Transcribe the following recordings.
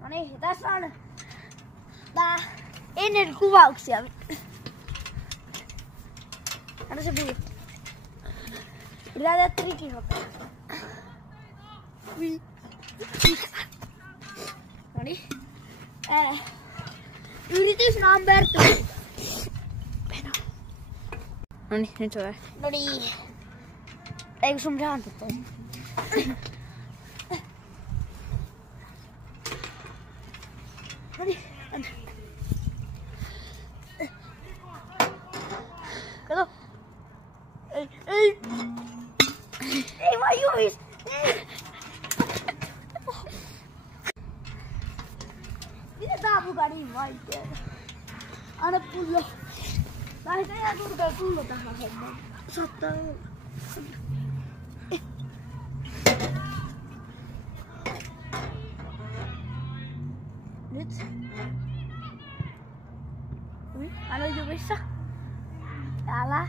No niin, tässä on tää ennen kuvauksia. Anna se puu. Yritetään tehdä trikihoppaa. Noniin. Yritys number 2. Noniin, nyt se on lähti. Noniin. Eikö sun pitää antaa toisen? Noniin, anna. Kato. Ei, ei. Ei vaan jumis. Miten tää on mukaan niin vaikeeta? Anna pullo. Lähdetään ihan turpeen pullo tähän hommaan. Saattaa olla. Nyt. Ui, anna jumissa. Älä.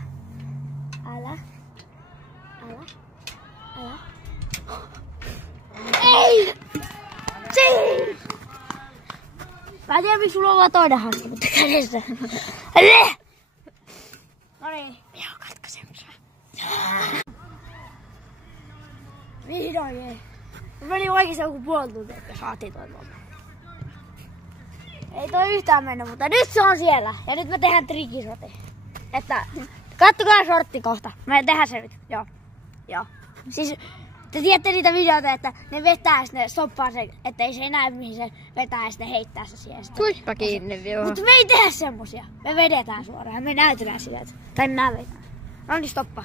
Älä. Älä. Älä. Ei! Siin! Mä en tiedä, miksi sulla on vaan toinen hanki, mutta kädessä. Noniin. Minä oon katkaisemassa. Vihdoin ei. Meni oikeesti joku puoli tuntia, että saatiin toi loma. Ei toi yhtään mennyt, mutta nyt se on siellä. Ja nyt me tehdään trikisote. Että kattokaa shortti kohta. Me tehdään se nyt. Joo. Joo. Siis te tiedätte niitä videoita, että ne vetää ja ne stoppaa sen, ettei se näe mihin se vetää ja sitten heittää se siihen. Tuippa kiinni, joo. Mutta me ei tehdä semmosia. Me vedetään suoraan ja me näytetään sitä. Tai mä vedän. No niin, stoppa.